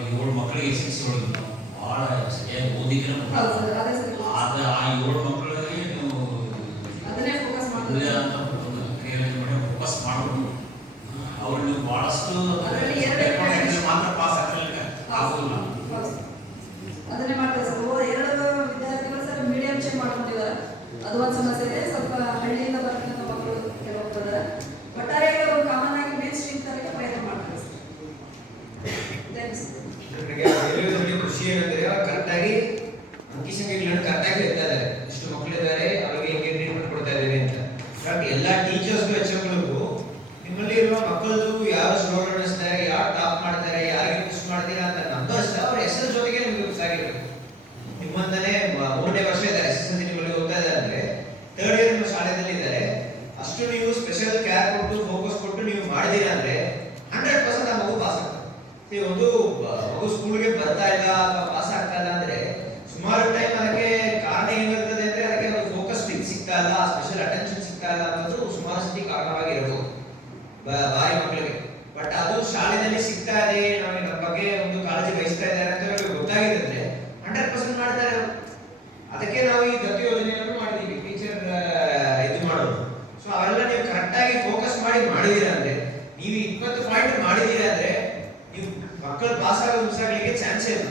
7 ಮಕ್ಕಳಿಗೆ ಎಸ್ ಒಳಗೆ ನಾವು ಭಾಳ ಸರಿಯಾಗಿ ಓದಿದ್ರೆ ಆದ ಆ 7 ಮಕ್ಕಳಿಗೆ ನೀವು ಅದನ್ನೇ ಫೋಕಸ್ ಮಾಡಿದ್ರೆ ಅಂತ ಫೋಕಸ್ ಮಾಡಬೇಕು. ಅವ್ರು ನೀವು ಭಾಳಷ್ಟು ಮಾತ್ರ ಪಾಸ್ ಆಗೋದಿಲ್ಲ. ಅದನ್ನೇ ಮಾಡ್ತಾರೆ ಸರ್. 2 ವಿದ್ಯಾರ್ಥಿಗಳು ಸರ್ ಮೀಡಿಯಂ ಚೇಂಜ್ ಮಾಡ್ಕೊಂಡಿದ್ದಾರೆ. ಅದು ಒಂದು ಸಮಸ್ಯೆ ಇದೆ. ಸ್ವಲ್ಪ ಹಳ್ಳಿಯಿಂದ ಬರ್ತಕ್ಕಂಥ ಮಕ್ಕಳು ಕೆಲವು ಬರ್ತಾರೆ. ಒಟ್ಟಾರೆಯಾಗಿ ಅವರು ಕಾಮನ್ ಆಗಿ ಮೇನ್ ಸ್ಟ್ರೀಮ್ ತರಕ್ಕೆ ಪ್ರಯತ್ನ ಮಾಡ್ತಾರೆ ಸರ್. ನನಗೆ ಖುಷಿ ಏನಂದ್ರೆ ಕರೆಕ್ಟಾಗಿ ಅಂಕಿ ಸಂಖ್ಯೆಗಳನ್ನು ಕರೆಕ್ಟಾಗಿ ಹೇಳ್ತಾ ಇದ್ದಾರೆ. ಇಷ್ಟು ಮಕ್ಕಳಿದ್ದಾರೆ, ಅವರಿಗೆ ಹೇಗೆ ಟ್ರೀಟ್ಮೆಂಟ್ ಕೊಡ್ತಾ ಇದ್ದೇವೆ ಅಂತ. ಬಟ್ ಎಲ್ಲ ಟೀಚರ್ಸ್ಗೂ ಎಚ್ಎಂಗಳಿಗೂ ನಿಮ್ಮಲ್ಲಿ ಇರುವ ಮಕ್ಕಳದು ಯಾರು ಸ್ಲೋ ನಡೆಸ್ತಾರೆ, ಯಾರು ಟಾಪ್ ಮಾಡ್ತಾರೆ, ಯಾರಿಗೆ ಪುಷ್ ಮಾಡ್ತೀರಾ ಅಂತ ನಂಬರ್ಸ್ ಅವ್ರ ಹೆಸರು ಜೊತೆಗೆ ನಿಮಗೆ ಗೊತ್ತಾಗಿರ್ಬೇಕು. ನಿಮ್ಮಂತಾನೆ 3ನೇ ವರ್ಷ ಇದ್ದಾರೆ, SSLC ನಿಮ್ಮಲ್ಲಿ ಓದ್ತಾ ಇದ್ದಾರೆ ಅಂದ್ರೆ 3rd ಇಯರ್ ನಿಮ್ಮ ಶಾಲೆಯಲ್ಲಿ ಇದ್ದಾರೆ. ಅಷ್ಟು ನೀವು ಸ್ಪೆಷಲ್ ಕೇರ್ ಕೊಟ್ಟು ಫೋಕಸ್ ಕೊಟ್ಟು ನೀವು ಮಾಡಿದೀರಾ ಅಂದ್ರೆ 100% ಆ ಮಗು ಪಾಸ್ ಆಗ್ತದೆ. ಒಂದು ಮಗು ಸ್ಕೂಲ್ಗೆ ಬರ್ತಾ ಇಲ್ಲ ಅಥವಾ ಪಾಸ್ ಆಗ್ತಾ ಇಲ್ಲ ಅಂದ್ರೆ ಸುಮಾರು ಟೈಮ್ ಅದಕ್ಕೆ ಕಾರಣ ಏನಿರ್ತದೆ ಅಂದ್ರೆ ಅದಕ್ಕೆ ಒಂದು ಫೋಕಸ್ ಸಿಗ್ತಾ ಇಲ್ಲ, ಸ್ಪೆಷಲ್ ಅಟೆನ್ಷನ್ ಸಿಗ್ತಾ ಇಲ್ಲ ಅನ್ನೋದು ಸುಮಾರು ಸತಿ ಕಾರಣವಾಗಿರಬಹುದು ಬಾರಿ ಮಕ್ಕಳಿಗೆ. ಬಟ್ ಅದು ಶಾಲೆಯಲ್ಲಿ ಸಿಗ್ತಾ ಇದೆ, ನಮಗೆ ನಮ್ಮ ಬಗ್ಗೆ ಒಂದು ಕಾಳಜಿ ವಹಿಸ್ತಾ ಇದ್ದಾರೆ ಅಂತ ಅವ್ರಿಗೆ ಗೊತ್ತಾಗಿದ್ರೆ 100% ಮಾಡ್ತಾರೆ. ಅದಕ್ಕೆ ನಾವು ಈ ದತ್ತು ಯೋಜನೆಯನ್ನು ಮಾಡಿದೀವಿ, ಟೀಚರ್ ಇದು ಮಾಡೋದು. ಸೊ ಅವೆಲ್ಲ ನೀವು ಕರೆಕ್ಟಾಗಿ ಫೋಕಸ್ ಮಾಡಿದೀರಾ ಅಂದ್ರೆ, ನೀವು 20 ಪಾಯಿಂಟ್ ಮಾಡಿದೀರಾ ಅಂದ್ರೆ ನೀವು ಮಕ್ಕಳು ಪಾಸ್ ಆಗೋ ಚಾನ್ಸೇ ಇಲ್ಲ.